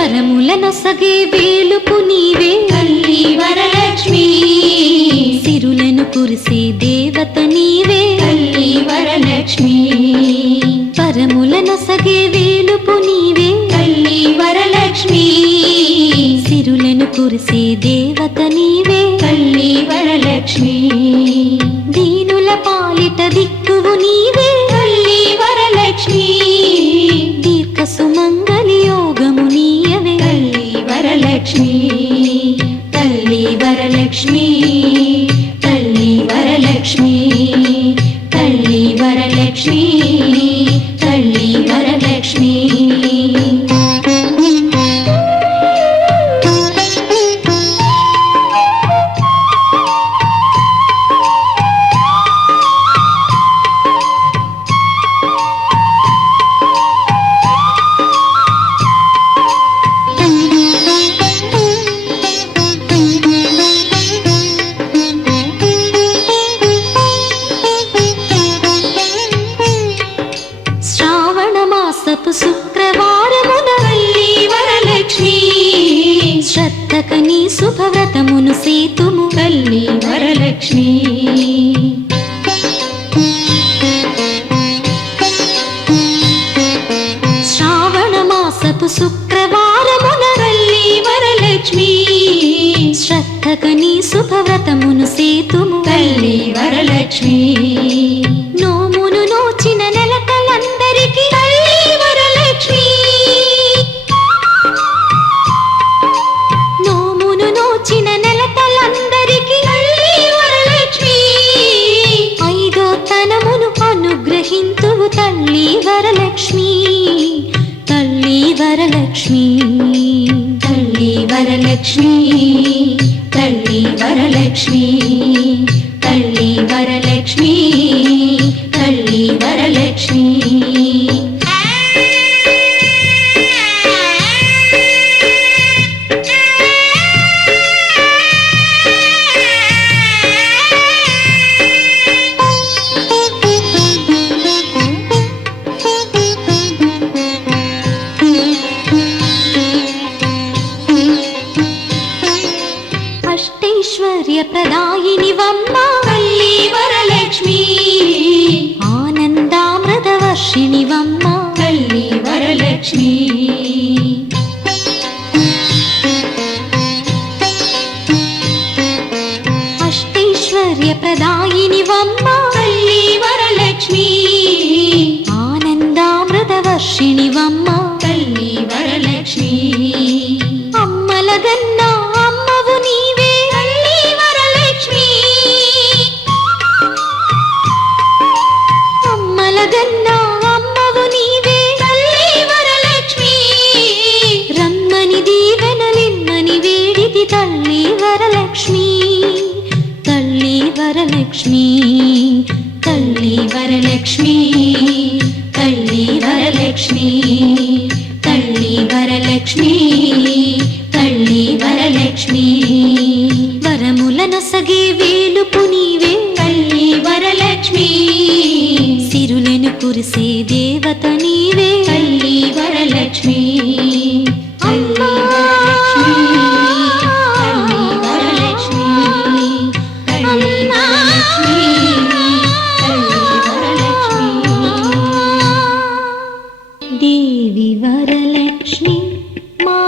వరములనొసగే వేలుపు నీవే తల్లి వరలక్ష్మి, సిరులను కురిసే దేవత నీవే తల్లి వరలక్ష్మి, వరములనొసగే వేలుపు నీవే తల్లి వరలక్ష్మి, సిరులను కురిసే దేవత నీవే తల్లి వరలక్ష్మి, దీనుల పాలిట దిక్కువు నీవే తల్లి వరలక్ష్మి, దీర్ఘ సుమంగళి యోగము నీయవే తల్లి వరలక్ష్మి, తల్లి వరలక్ష్మి, తల్లి వరలక్ష్మి, తల్లి వరలక్ష్మి, తల్లి వరలక్ష్మి. శ్రావణమాసపు శుక్రవారమున తల్లి వరలక్ష్మి, శ్రద్ధకని శుభవ్రతమును సేతుము తల్లి వరలక్ష్మి, శ్రావణమాసపు శుక్రవారమున తల్లి వరలక్ష్మి, శ్రద్ధకని శుభవ్రతమును సేతుము తల్లి వరలక్ష్మి, నోమును నోచిన నెలకలందరికీ తల్లి వరలక్ష్మి, నోమును నోచిన నెలకలందరికీ తల్లి వరలక్ష్మి, ఐదో తనమును అనుగ్రహింతువు తల్లి వరలక్ష్మి, తల్లి వరలక్ష్మి, తల్లి వరలక్ష్మి, తల్లి వరలక్ష్మి, తల్లి వరలక్ష్మి, తల్లి వరలక్ష్మి. అష్టైశ్వర్య ప్రదాయిని వమ్మ తల్లి వరలక్ష్మి, ఆనందామృత వర్షిణి వమ్మ తల్లి వరలక్ష్మి, అష్టైశ్వర్య ప్రదాయిని వమ్మ తల్లి వరలక్ష్మి, ఆనందామృత వర్షిణి వమ్మ తల్లి వరలక్ష్మి, అమ్మలగన్న అమ్మవు నీవే తల్లి వరలక్ష్మి, అమ్మలగన్న అమ్మవు నీవే తల్లి వరలక్ష్మి, రమ్మని దీవెనలిమ్మని వేడిది తల్లి వరలక్ష్మి, తల్లి వరలక్ష్మి, తల్లి వరలక్ష్మి, తల్లి వరలక్ష్మి, తల్లి వరలక్ష్మి, తల్లి వరలక్ష్మి, వరములనొసగే వేలుపు నీవే తల్లి వరలక్ష్మి, సిరులను కురిసే దేవత నీవే తల్లి వరలక్ష్మి, తల్లి వరలక్ష్మి, తల్లి వరలక్ష్మి, తల్లి వరలక్ష్మి, తల్లి వరలక్ష్మి. దేవి వరలక్ష్మి మా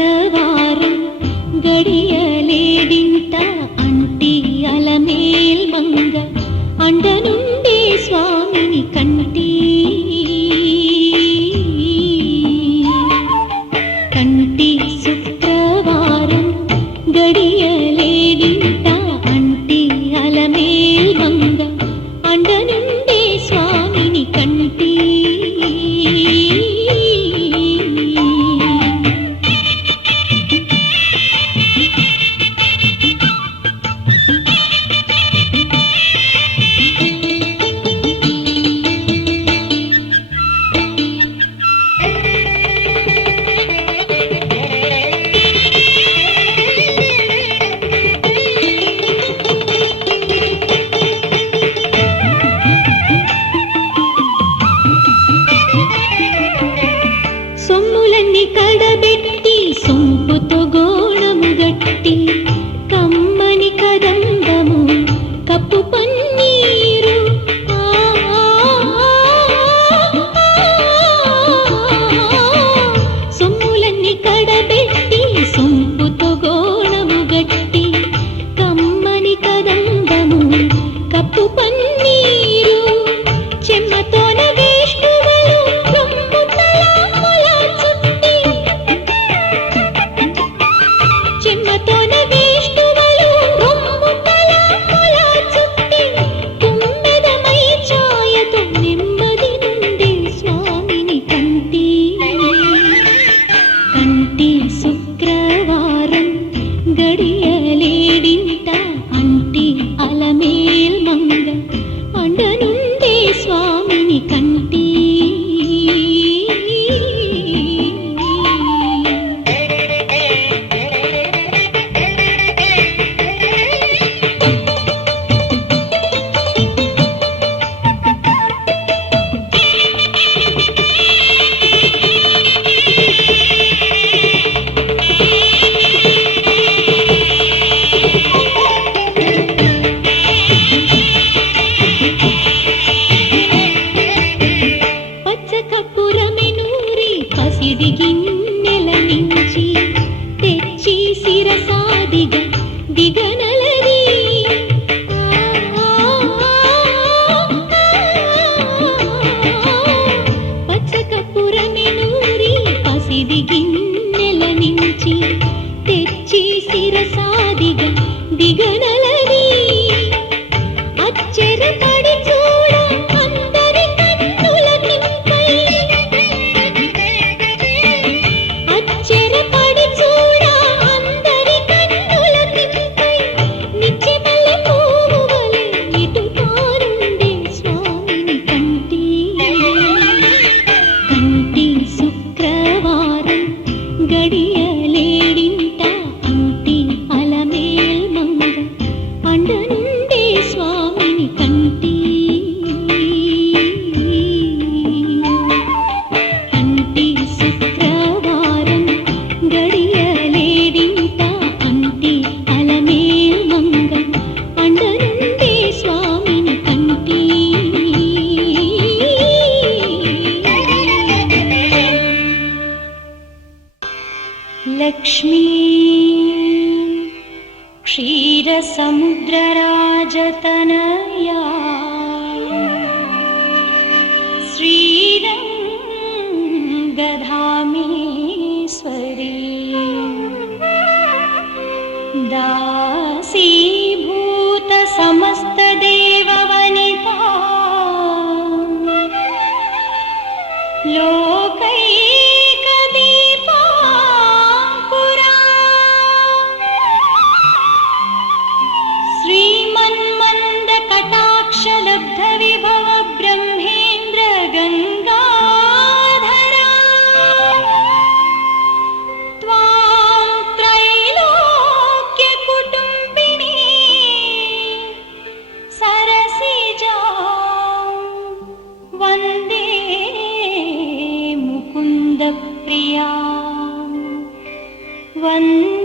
శుక్రవారం గడియలేడింత అంటి అలమేల్ మంగ అండ నుండి స్వామిని కంటి కంటి శుక్రవారం గడియలేడింత అంటి అలమేల్ మంగ అండ నుండి స్వామిని కంటి సొమ్ములన్నీ కడబెట్టి సొంపుతో గోళము గట్టి కమ్మని కదంబము కప్పు పన్నీరు సొమ్ములన్నీ కడబెట్టి సొంపుతో గోళము గట్టి కమ్మని కదంబము కప్పు పన్నీరు చెమ్మతోన విష్ణువులు రొమ్ము తలాముల చుట్టి చెమ్మతోన విష్ణువులు రొమ్ము తలాముల చుట్టి తుమ్మెదమై ఛాయతో నెమ్మది నుండి స్వామిని కంటి కంటి శుక్రవారం గడియలేడింత అంటి అలమేల్ మంగ అండ నుండి స్వామిని కంటి పచ్చ కప్పురమెనూరి పసిడి గిన్నెల నుంచి తెచ్చి శిరసాదిగా దిగనలది పచ్చ కప్పురమెనూరి పసిడి గిన్నెల నుంచి తెచ్చి శిరసాదిగా దిగనలది అచ్చెరపడి చూడ అందరి కన్నులకింపై అచ్చెరపడి చూడ అందరి కన్నులకింపై నిత్యమల్లె పువ్వు వలె ఇటు తారుండే స్వామిని కంటి కంటి శుక్రవారం గడియలేడింత అంటి అలమేల్ మంగ అండ నుండి స్వామిని కంటి కంటి శుక్రవారం గడియలేడింత అంటి అలమేల్ మంగ అండ నుండి స్వామిని కంటి లక్ష్మీ క్షీరసముద్రరాజతనయా శ్రీరంగధామేశ్వరీ దాసీభూత సమస్త దేవవనితా లోకైకదీపాంకురా శ్రీమన్మంద కటాక్షలబ్ధ విభవ బ్రహ్మేంద్ర గంగాధరా త్వాం త్రైలోక్య కుటుంబినీ సరసిజా వందే ముకుంద ప్రియా వందే